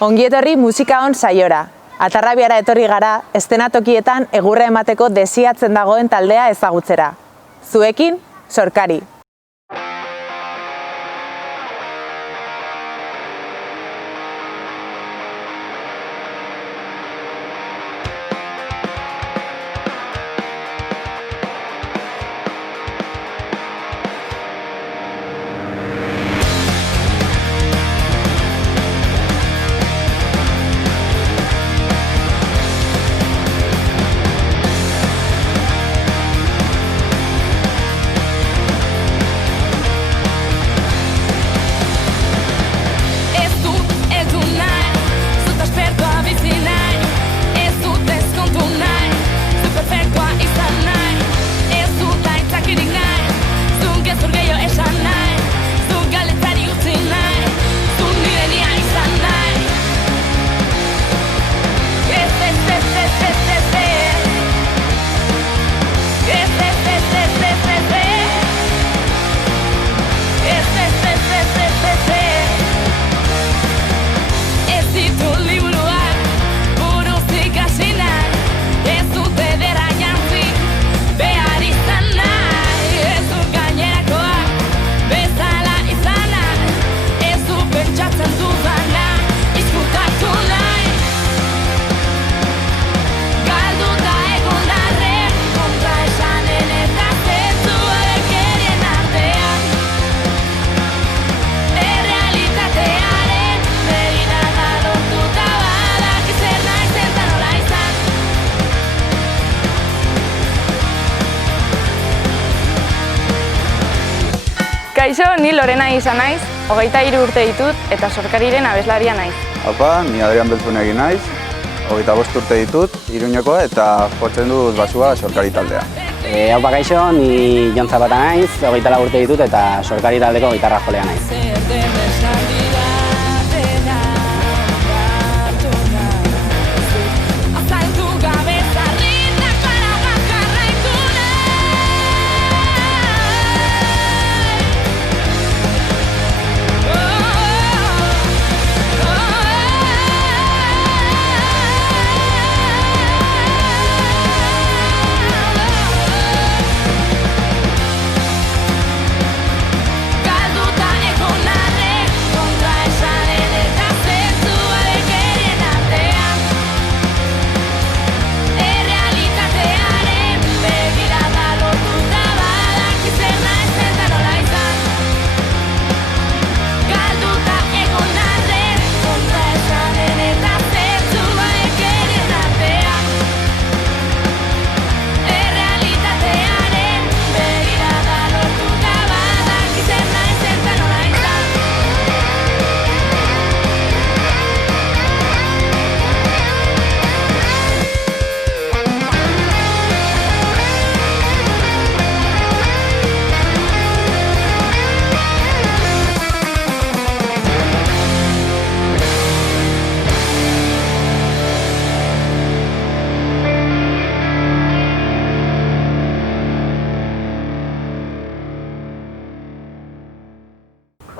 Ongi etorri musika on saiora. Atarrabiara etorri gara, eszenatokietan egurra emateko desiatzen dagoen taldea ezagutzera. Zuekin, Sorkari. Kaixo, ni Lorena izan naiz, 23 urte ditut eta Sorkariren abeslaria naiz. Apa, ni Adrian Beltzunegi naiz, 25 urte ditut, Iruñekoa eta jotzen dut basua Sorkari taldea. Aupa kaixo, ni Jon Zapata naiz, 24 urte ditut eta Sorkari taldeko gitarra jolea naiz.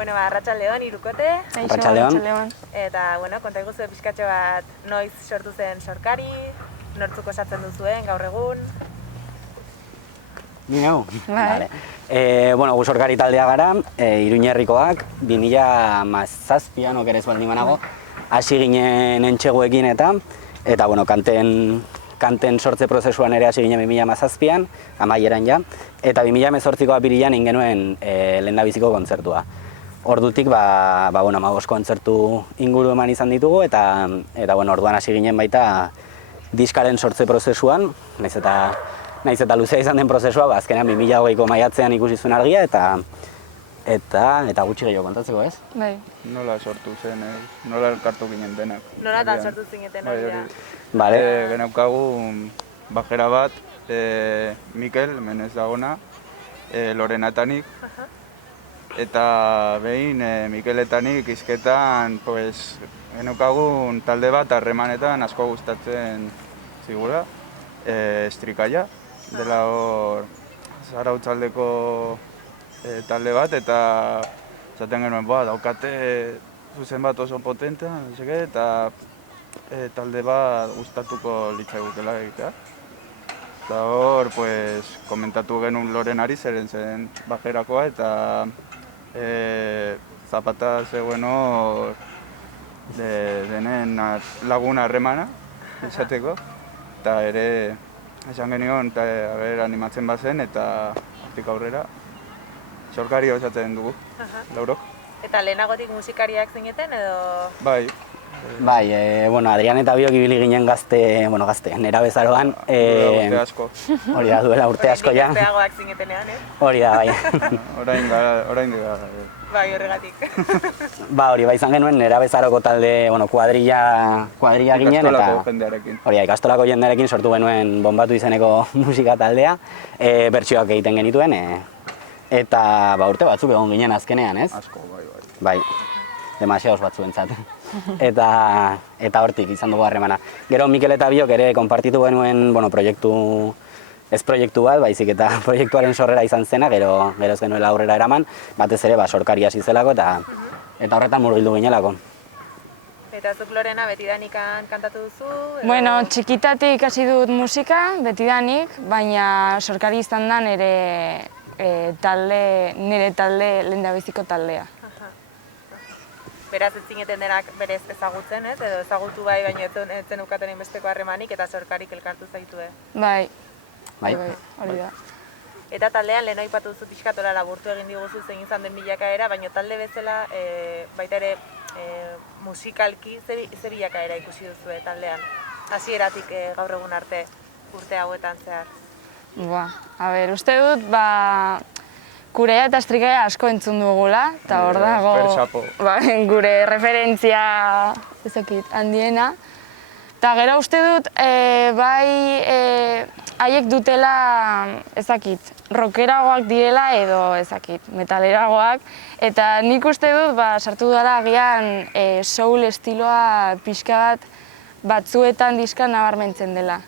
Bueno, arratsaldeon, hirukote. Arratsaldeon. Eta, konta iguzu pixkatxo bat noiz sortu zen Sorkari, nortzuk osatzen duzuen gaur egun. Ni nau? Vale. Gu Sorkari taldea gara, Iruñerrikoak, 2017an okerez baldin banago, hasi ginen entxeguekin eta kanten sortze prozesuan ere hasi ginen 2017an, amaieran ja, eta 2018ko apirilean egin genuen lehendabiziko kontzertua. Ordutik, 15 kontzertu inguru eman izan ditugu, eta orduan hasi ginen baita diskaren sortze prozesuan, naiz eta luzea izan den prozesua, azkenean 2020ko maiatzean ikusi zuen argia, eta gutxi gehiago kontatzeko, ez? Bai. Nola sortu zen, nola elkartu ginen denak. Nolatan sortu zineten hori da? Bale. Geneukagu bajera bat, Mikel, hemen ez dagona, Lorenatanik, eta behin Mikeletanik izketan geneukagun talde bat harremanetan asko gustatzen zigula, Estrikaia, dela hor Zarautzaldeko talde bat, eta esaten genuen, daukate zuzen bat oso potentea, eta talde bat gustatuko litzaigukela egitea. Eta hor, pues, komentatu genuen Lorenari zeren zen bajerakoa eta Zapata zegoen hor denen lagun harremana, esateko. Eta ere, esan genion, eta animatzen bazen eta hortik aurrera Sorkari osatzen dugu, laurok. Eta lehenagotik musikariak zineten edo? Bai. Bai, bueno, Adrian eta biok ibili ginen gazte, nerabezaroan. Urte asko. Hori da, duela urte asko ja. Oraindik gazteagoak zinetenean, Hori da, bai. Orain dira. Bai, horregatik. Ba, hori, izan genuen nerabezaroko talde, kuadrilla ginen eta... Ikastolako jendearekin. Hori, ikastolako jendearekin sortu genuen Bonbatu izeneko musika taldea, bertsioak egiten genituen, eta urte batzuk egon ginen azkenean, ez? Asko, bai. Bai, demasiados batzuentzat. Eta hortik izan dugu harremana. Gero Mikel eta biok ere konpartitu genuen, ez proiektu bat, baizik eta proiektuaren sorrera izan zena, gero ez genuela aurrera eraman, batez ere Sorkari hasi zelako eta horretan murgildu ginelako. Eta zuk Lorena betidanik kantatu duzu? Bueno, txikitatik hasi dut musika, betidanik, baina Sorkari izan da nire talde lehendabiziko taldea. Beraz ez zineten denak berez ezagutzen, ez? Edo ezagutu bai, baina ez zenukaten besteko harremanik eta Sorkarik elkartu zaitue. Bai, hori da. Eta taldean lehen aipatu duzu pixkatola laburtu egin diguzu zein izan den bilakaera, baina talde bezala baita ere musikalki ze bilakaera ikusi duzu taldean? Hasieratik gaur egun arte urte hauetan zehar. Uste dut, Kurea eta Estrikaia asko entzun dugula, eta hor dago gure referentzia handiena. Eta gero uste dut, haiek dutela, rockeragoak direla edo metaleragoak. Eta nik uste dut, sartu dela agian soul estiloa pixka bat batzuetan diskan nabarmentzen dela.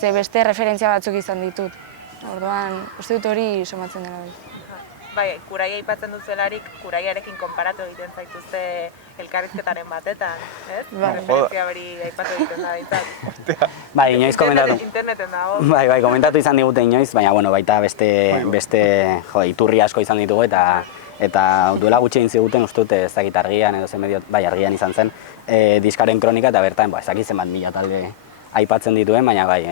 Ze beste referentzia batzuk izan ditut. Orduan, uste dut hori somatzen dela bai. Bai, Kuraia aipatzen duzuelarik, Kuraiarekin konparatu egiten zaituzte elkarrizketaren batetan, ez? Referentzia hori aipatu egiten da behintzat. Bai, inoiz komentatu. Interneten dago. Bai, komentatu izan digute inoiz, baina baita beste iturri asko izan ditugu eta duela gutxi egin ziguten uste dut ez dakit Argian edo zen medio, bai Argian izan zen, diskaren kronika eta bertan ez dakit zenbat mila talde aipatzen dituen, baina bai,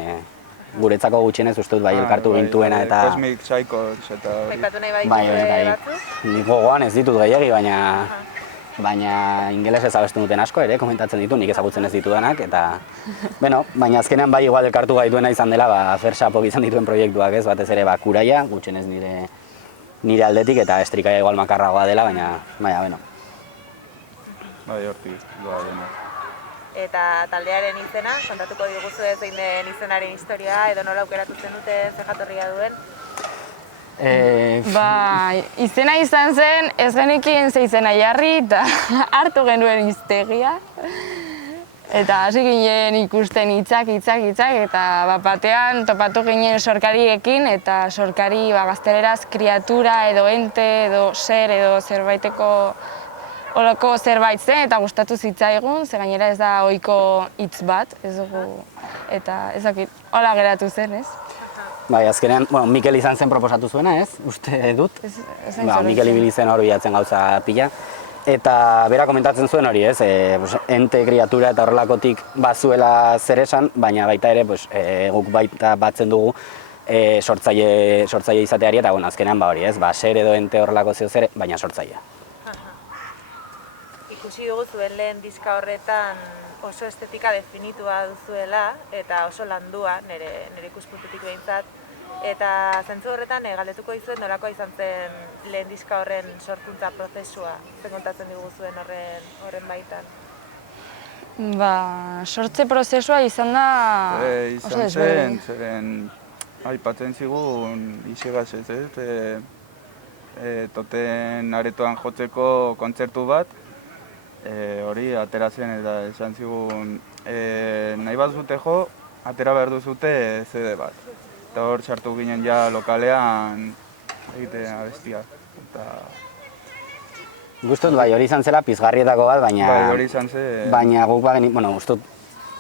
guretzako gutxienez uste dut bai elkartu gintuena eta... Cosmic Psychos eta... Aipatu nahi bai batzuk? Nik gogoan ez ditut gehiagi, baina ingelesez abesten duten asko ere, komentatzen ditu, nik ezagutzen ez ditudanak, eta... Baina azkenean bai igual elkartu gaituena izan dela, Fersapok izan dituen proiektuak ez, batez ere Kuraia, gutxienez nire aldetik, eta Estrikaia igual makarragoa dela, baina, bueno. Bai, hortik, doa dena. Eta taldearen izena, kontatuko diguzu zein den izenaren historia, edo nola aukeratu zen dute, ze jatorria duen? Izena izan zen, ez genekien ze izena jarri, eta hartu genuen hiztegia. Eta hasi ginen ikusten hitzak, eta batean topatu ginen Sorkariekin, eta Sorkari gazteleraz kriatura edo ente edo ser edo zerbaiteko holako zerbait zen eta gustatu zitzaigun, ze gainera ez da ohiko hitz bat, ez dugu, eta ez dakit, hola geratu zen, ez? Bai, azkenean, Mikel izan zen proposatu zuena, ez? Uste dut. Mikel ibili zen hor bilatzen gauza pila. Eta bera komentatzen zuen hori, ez? Ente, kriatura eta horrelakotik bazuela zer esan, baina baita ere guk baita batzen dugu sortzaile izateari eta azkenean hori, ez? Ser edo ente horrelako zeo zer, baina sortzailea. Ikusi dugu zuen lehen diska horretan oso estetika definitua duzuela eta oso landua, nire ikuspuntutik behintzat. Eta zentzu horretan galdetuko dizuet nolakoa izan zen lehen diska horren sorkuntza prozesua, zen kontatzen digu zuen horren baitan. Sortze prozesua izan da oso desberdin. Izan zen, zeren aipatzen zigun izigaz ez, toten aretoan jotzeko kontzertu bat, hori atera zen eta esan zigun nahi bat zute jo, atera behar duzute CD bat. Eta hor sartu ginen ja lokalean egite abestia. Guztut, bai, hori izan zela pizgarrietako bat, baina... Bai, hori izan ze... Baina guk guztut,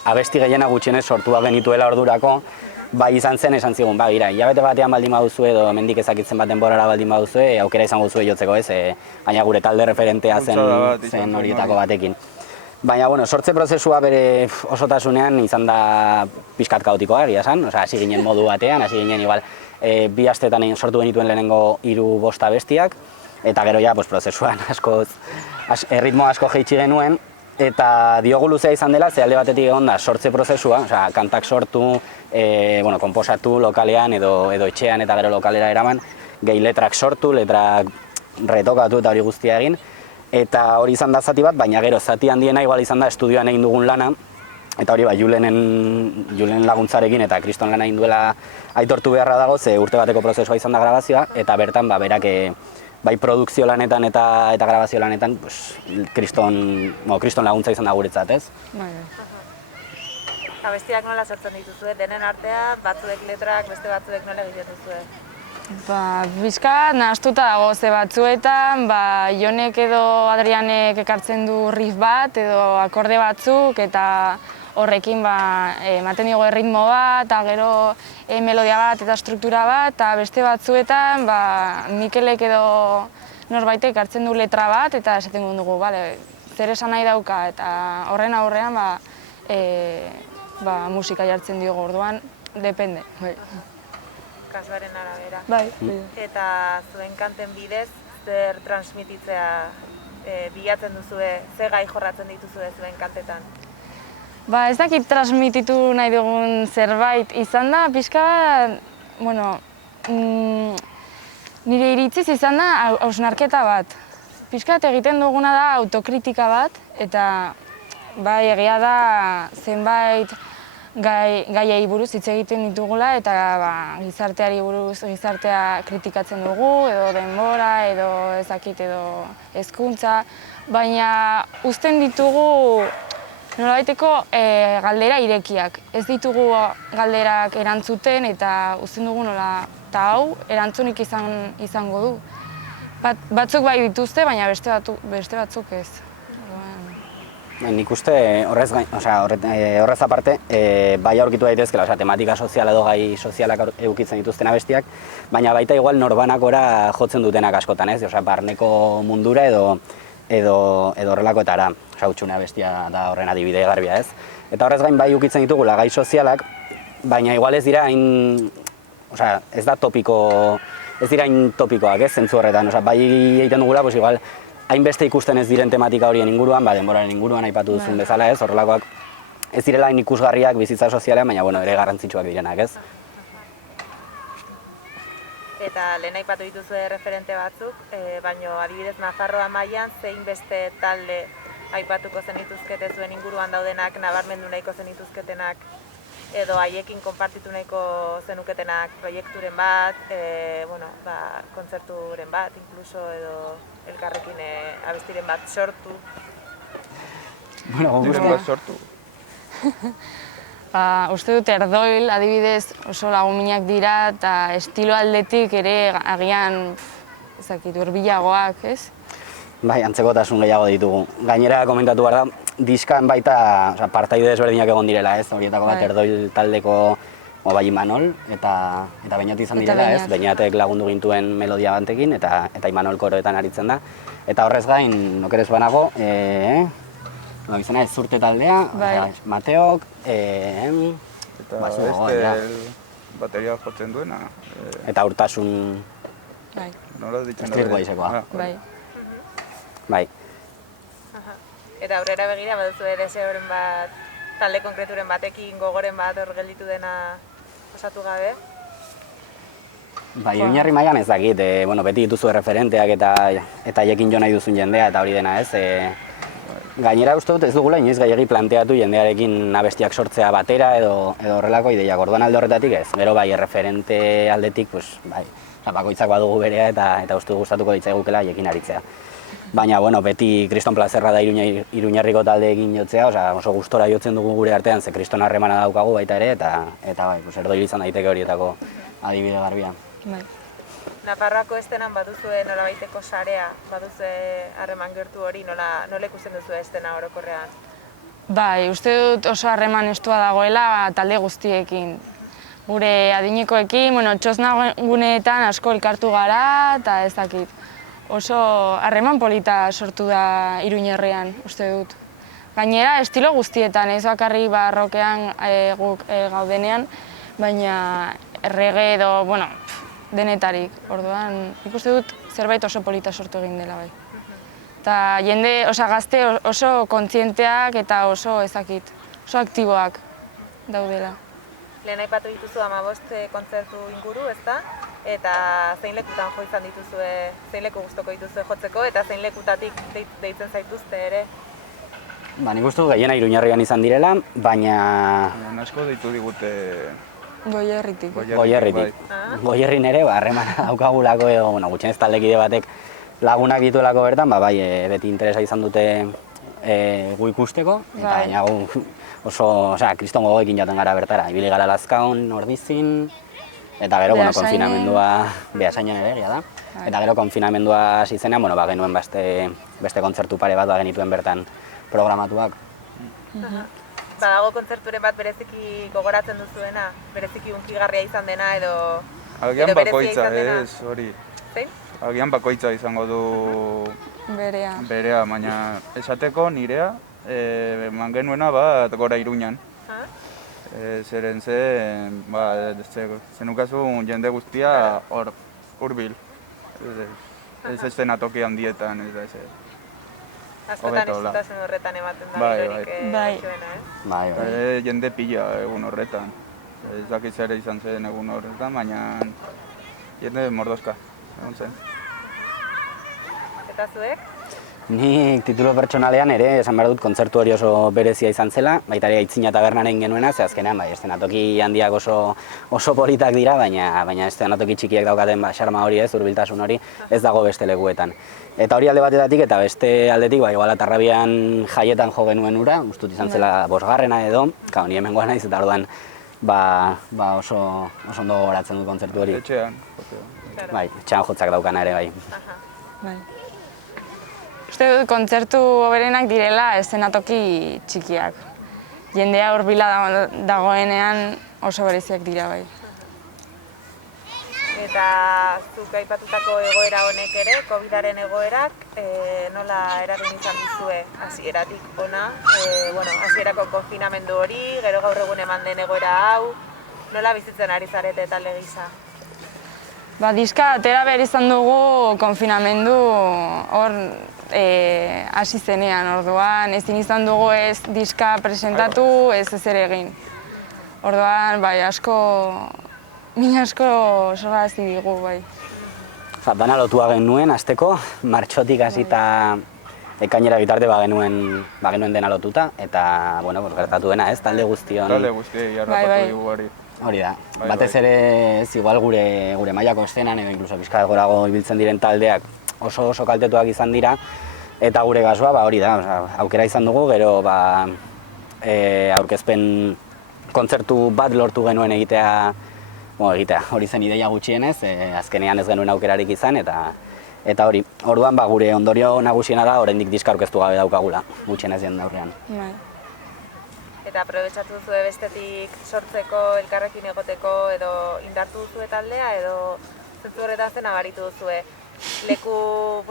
abesti gehiena gutxienez sortuak genituela ordurako, bai izan zen esan zigun, ba, gira, hilabete batean baldin baduzue edo mendik ezakitzen bat denborara baldin baduzue, aukera izango zue jotzeko ez, baina gure talde referentea zen horietako batekin. Baina, bueno, sortze prozesua bere osotasunean izan da pixkat kaotikoa, egia esan, hasi ginen modu batean, hasi ginen igual, 2 asteetan sortu genituen lehenengo 3-5 abestiak, eta gero ja, prozesuan erritmo asko jeitsi genuen, eta diogu luzea izan dela, ze alde batetik egon da sortze prozesua, kantak sortu, konposatu lokalean edo etxean eta gero lokalera eraman, gehi letrak sortu, letrak retokatu eta hori guztia egin, eta hori izan da zati bat, baina gero zati handiena igual izan da estudioan egin dugun lana, eta hori Julenen laguntzarekin eta Kriston lana egin duela aitortu beharra dago, ze urte bateko prozesua izan da grabazioa, eta bertan berak bai produkzio lanetan eta grabazio lanetan Kriston laguntza izan da guretzat, ez? Abestiak nola sortzen dituzue, denen artean, batzuek letrak, beste batzuek nola egiten duzue? Bizka nahastuta dago, ze batzuetan, Jonek edo Adrianek ekartzen du riff bat edo akorde batzuk, eta horrekin ematen digo erritmo bat, eta gero melodia bat eta struktura bat, eta beste batzuetan Mikelek edo norbaitek hartzen du letra bat, eta esaten dugu, zer esan nahi dauka, eta horren aurrean musika jartzen diogu orduan, depende. Kasuaren arabera. Bai. Eta zuen kanten bidez, zer transmititzea bilatzen duzue, ze gai jorratzen dituzue zuen kantetan? Ez dakit transmititu nahi dugun zerbait izan da, pixka, nire iritziz izan da hausnarketa bat. Pixkat egiten duguna da autokritika bat, eta egia da zenbait gaiei buruz hitz egiten ditugula, eta gizarteari buruz gizartea kritikatzen dugu, edo denbora, edo ezakit, edo hezkuntza, baina uzten ditugu nolabaiteko galdera irekiak. Ez ditugu galderak erantzuten eta uzten dugu nola, eta hau erantzunik izango du. Batzuk bai dituzte, baina beste batzuk ez. Nik uste horrez aparte, bai aurkitu daitezkela, tematika soziala edo gai sozialak edukitzen dituzten abestiak, baina baita igual norbanakora jotzen dutenak askotan, ez? Barneko mundura edo horrelakoetara, utxune abestia da horren adibide garbia, ez? Eta horrez gain bai ukitzen ditugula gai sozialak, baina igual ez dira ez da topiko, ez dira topikoak, ez, zentzu horretan, bai egiten dugula, igual hainbeste ikusten ez diren tematika horien inguruan, denboraren inguruan aipatu duzun bezala, ez, horrelakoak ez direla ikusgarriak bizitza sozialean, baina ere garrantzitsuak direnak, ez? Eta lehen aipatu dituzue referente batzuk, baina adibidez Nafarroa mailan zein beste talde aipatuko zenituzkete zuen inguruan daudenak, nabarmendu nahiko zenituzketenak, edo haiekin konpartitu nahiko zenuketenak proiekturen bat, kontzerturen bat, inkluso edo elkarrekin abestiren bat sortu. Diren bat sortu. Uste dut Erdoil, adibidez, oso laguminak dira, eta estilo aldetik ere agian, hurbilagoak, ez? Bai, antzekotasun gehiago ditugu. Gainera komentatu behar da, diskan baita partaide desberdinak egon direla, ez? Horietako bat Erdoil taldeko Imanol, eta Beñat izan direla, ez? Beñatek lagundu gintuen melodia bantekin, eta Imanol koroetan aritzen da. Eta horrez gain, nokerez banago, bizena ez Zurte taldea, Mateok, eta bateria jotzen duena. Eta Urtasun... Nola ditzen da? Estrikua izekoa. Bai. Eta aurrera begira, baduzu deseoren bat, talde konkreturen batekin, gogoren bat hor gelditu dena osatu gabe? Oinarri mailan ez dakit, beti dituzu referenteak eta haiekin jo nahi duzun jendea eta hori dena, ez? Gainera uste dut ez dugula inoiz gehiegi planteatu jendearekin abestiak sortzea batera edo horrelako ideiak, orduan alde horretatik ez. Gero bai, referente aldetik, bakoitzak badugu berea eta uste gustatuko ditzaigukela haiekin aritzea. Baina, beti Kriston plazerra da Iruñerriko taldeekin jotzea, oso gustora jotzen dugu gure artean, ze Kriston harremana daukagu baita ere, eta bai, Erdoil izan daiteke horietako adibide garbia. Nafarroako estenan baduzue nolabaiteko sarea, baduzue harreman gertu hori, nola ikusten duzu estena orokorrean? Bai, uste dut oso harreman estua dagoela talde guztiekin. Gure adinekoekin, txosna guneetan asko elkartu gara eta ez dakit. Oso harreman polita sortu da Iruñerrian, uste dut. Gainera, estilo guztietan, ez bakarrik rokean guk gaudenean, baina reggae edo, denetarik. Orduan, ikuste dut zerbait oso polita sortu egin dela bai. Eta jende, gazte oso kontzienteak eta oso ezakit, oso aktiboak daudela. Lehen aipatu dituzu 15 kontzertu inguru, ezta? Eta zein lekutan jo izan dituzue, zein leku gustoko dituzue jotzeko eta zein lekutatik deitzen zaituzte ere? Nik uste dut gehiena Iruñerrian izan direla, baina... Asko deitu digute... Goierritik. Goierritik. Goierrin ere, harremana daukagulako edo, gutxienez taldekide batek lagunak dituelako bertan, bai, beti interesa izan dute gu ikusteko, eta baina oso, kriston gogoekin jaten gara bertara, ibili gara Lazkaon, Ordizin, eta gero, konfinamendua, Beasainen ere, egia da, eta gero konfinamendua hasi zenean, genuen beste kontzertu pare bat genituen bertan programatuak. Badago kontzerturen bat bereziki gogoratzen duzuena, bereziki hunkigarria izan dena edo agian bakoitza, ez, hori. Zein? Agian bakoitza izango du berea, baina esateko nirea, eman genuena bat Gora Iruñan. Zeren zenukazun jende guztia hor hurbil. Ez eszenatoki handietan, ez da. Askotan izutasun horretan ematen da girorik gutxuena, ez? Bai. Jende pila egun horretan. Ez dakit zer izan zen egun horretan, baina jende mordozka egon zen. Eta zuek? Nik titulo pertsonalean ere esan behar dut kontzertu hori oso berezia izan zela, baita ere Aitzina tabernaren genuena, ze azkenean eszenatoki handiak oso politak dira, baina eszenatoki txikiak daukaten xarma hori ez, hurbiltasun hori, ez dago beste lekuetan. Eta hori alde batetatik eta beste aldetik, igual Atarrabian jaietan jo genuen ura, ustut izan zela 5. edo, ni hemengoa naiz eta orduan oso ondo gogoratzen dut kontzertu hori. Etxean. Bai, etxean jotzak daukana ere bai. Uste dut kontzertu hoberenak direla eszenatoki txikiak. Jendea hurbila dagoenean oso bereziak dira bai. Eta zuk aipatutako egoera honek ere, COVID-aren egoerak, nola eragin izan duzue hasieratik ona, hasierako konfinamendu hori, gero gaur egun eman den egoera hau, nola bizitzen ari zarete talde gisa? Diska atera behar izan dugu konfinamendu hor hasi zenean, orduan ezin izan dugu ez diska presentatu, ez ere egin. Orduan, min asko sorrazi digu, bai. Dana lotua genuen, hasteko, martxotik hasita ekainera bitarte genuen dena lotuta, eta, gertatu dena ez, talde guztion... Talde guzti, harrapatu digu hori. Hori da, batez ere ez igual gure mailako eszenan, edo inkluso pixka gorago ibiltzen diren taldeak oso kaltetuak izan dira, eta gure kasua, hori da, aukera izan dugu, gero aurkezpen kontzertu bat lortu genuen egitea, hori zen ideia gutxienez, azkenean ez genuen aukerarik izan, eta hori, orduan gure ondorio nagusiena da, oraindik diska aurkeztu gabe daukagula, gutxienez jende aurrean. Eta aprobetxatu duzue bestetik sortzeko, elkarrekin egoteko, edo indartu duzue taldea, edo zentzu horretan zen abaritu duzue. Leku,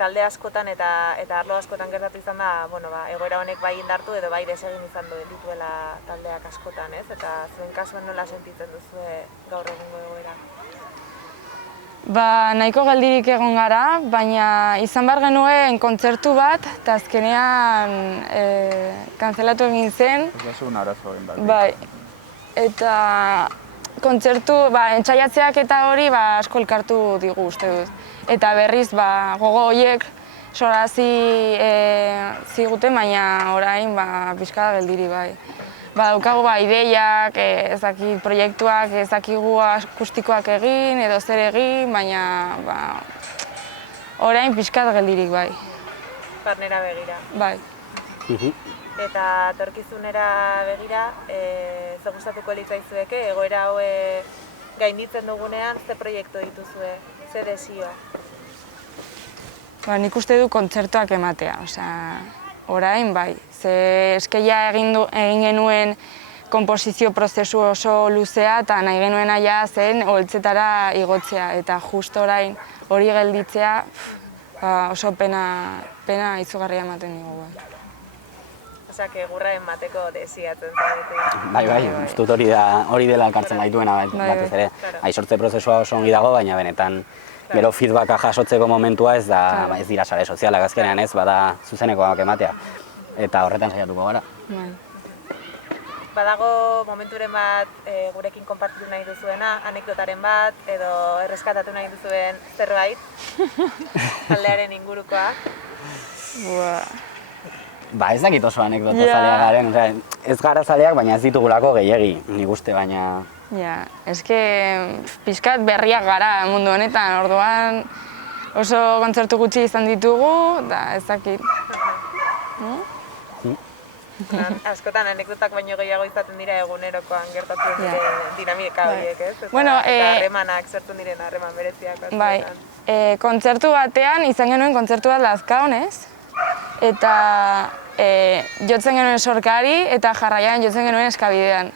talde askotan eta arlo askotan gertatu izan da, egoera honek bai indartu edo bai desegin izan dituela taldeak askotan, ez? Eta zuen kasuan nola sentitzen duzue gaur egungo egoera? Nahiko geldirik egon gara, baina izan behar genuen kontzertu bat, eta azkenean kanzelatu egin zen. Ez da zuen arazo egin behar. Bai, eta kontzertu, entxaiatzeak eta hori asko elkartu digu uste dut. Eta berriz gogo horiek sorazi ziguten, baina orain pixka geldiri bai. Daukagu ideiak, proiektuak, ez dakigu akustikoak egin edo zer egin, baina orain pixka geldirik bai. Barnera begira. Bai. Eta etorkizunera begira, ze gustatuko litzaizueke egoera haue gainditzen dugunean, ze proiektu dituzue, ze desioa? Ba, nik uste du kontzertuak ematea, orain bai. Ze eskeia egin genuen konposizio prozesu oso luzea eta nahi genuena ja zen oholtzetara igotzea. Eta justo orain hori gelditzea oso pena izugarria ematen digu. Osak, egurra emateko desiatzen zaudete. Bai, uste dut hori dela elkartzen gaituena, batez ere. Sortze prozesua oso ongi dago, baina benetan gero feedbacka jasotzeko momentua ez dira sare sozialak azkenean ez, bada zuzenekoak ematea. Eta horretan saiatuko gara. Badago momenturen bat gurekin konpartitu nahi duzuena, anekdotaren bat, edo erreskatatu nahi duzuen zerbait, taldearen ingurukoa. Ba, ez dakit oso anekdota zaleak garen, ez gara zaleak, baina ez ditugulako gehiegi, nik uste, baina... Ja, eske pixkat berriak gara mundu honetan, orduan oso kontzertu gutxi izan ditugu, da ez dakit. Askotan anekdotak baino gehiago izaten dira egunerokoan gertatzen diren dinamika horiek, ez? Eta harremanak sortzen diren harreman bereziak. Bai, kontzertu batean izan genuen kontzertu bat Lazkaon, ez? Eta jotzen genuen Sorkari eta jarraian jotzen genuen Eskabidean.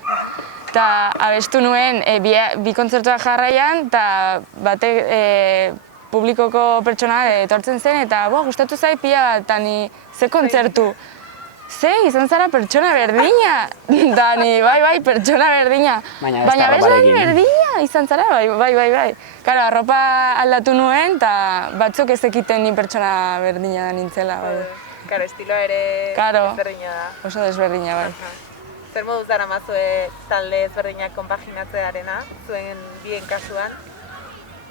Eta abestu nuen bi kontzertuak jarraian, eta batek publikoko pertsona etortzen zen, eta gustatu zait pila bat, eta ni ze kontzertu. Ze, izan zara pertsona berdina! Da ni, bai, pertsona berdina. Baina bezlari berdina izan zara, bai. Karo, arropa aldatu nuen, eta batzuk ez ekiten ni pertsona berdina da nintzela, bai. Karo, estiloa ere desberdina da. Oso desberdina, bai. Zer moduz dara mazue talde ezberdinak konpaginatzearena, zuen bien kasuan?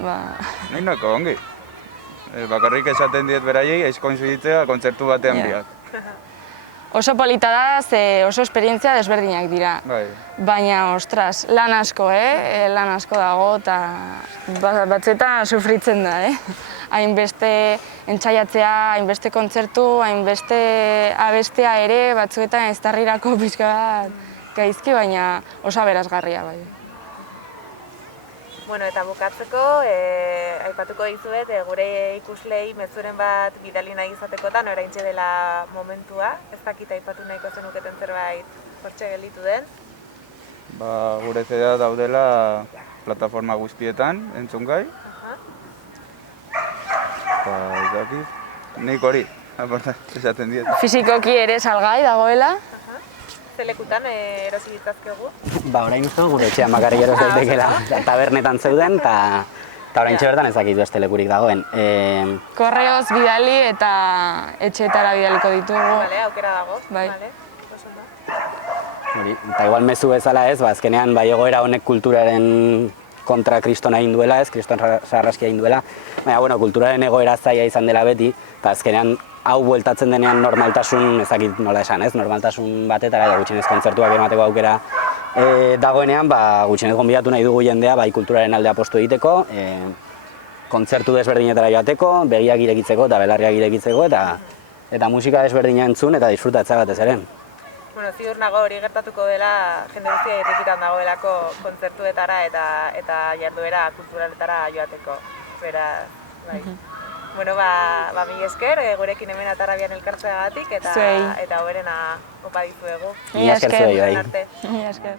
Nahi nako ongi. Bakarrik esaten diet beraiei, aiz koinziditzea kontzertu batean biak. Oso polita da, ze oso esperientzia desberdinak dira. Baina, ostras, lan asko, lan asko dago, eta batzuetan sufritzen da, hainbeste entzaiatzea, hainbeste kontzertu, hainbeste abestea ere, batzuetan ez tarrirako pixka bat gaizki, baina oso aberasgarria, bai. Bueno, eta bukatzeko, aipatuko dizuet, gure ikuslei mezuren bat bidali nahi izatekotan, oraintxe dela momentua, ez dakit aipatu nahiko zenuketen zerbait hortxe gelditu den. Gure CD daudela plataforma guztietan, entzungai. Ez dakit, nik hori, esaten diet. Fisikoki ere salgai dagoela. Zelekutan erosi ditzazkegu? Orain uste gure etxean bakarrik eros daitekela, tabernetan zeuden, eta oraintxe bertan ez dakit beste lekurik dagoen. Korreoz bidali eta etxeetara bidaliko ditugu. Bale, aukera dago. Bai. Eta igual mezu bezala ez, azkenean bai egoera honek kulturaren kontra kristona egin duela ez, kriston sarraskia egin duela. Baina, kulturaren egoera zaila izan dela beti, eta azkenean hau bueltatzen denean normaltasun, ez dakit nola esan ez, normaltasun batetara, eta gutxienez kontzertuak emateko aukera dagoenean, gutxienez gonbidatu nahi dugu jendea, bai kulturaren alde apostu egiteko, kontzertu desberdinetara joateko, begiak irekitzeko eta belarriak irekitzeko, eta musika desberdina entzun eta disfrutatzea batez ere. Ziur nago hori gertatuko dela, jende guztia irrikitan dagoelako kontzertuetara eta jarduera kulturaletara joateko. Beraz, bai. Bueno, mila esker, gurekin hemen Atarrabian elkartzeagatik eta hoberena opa dizuegu. Mila esker. Arte. Mila esker.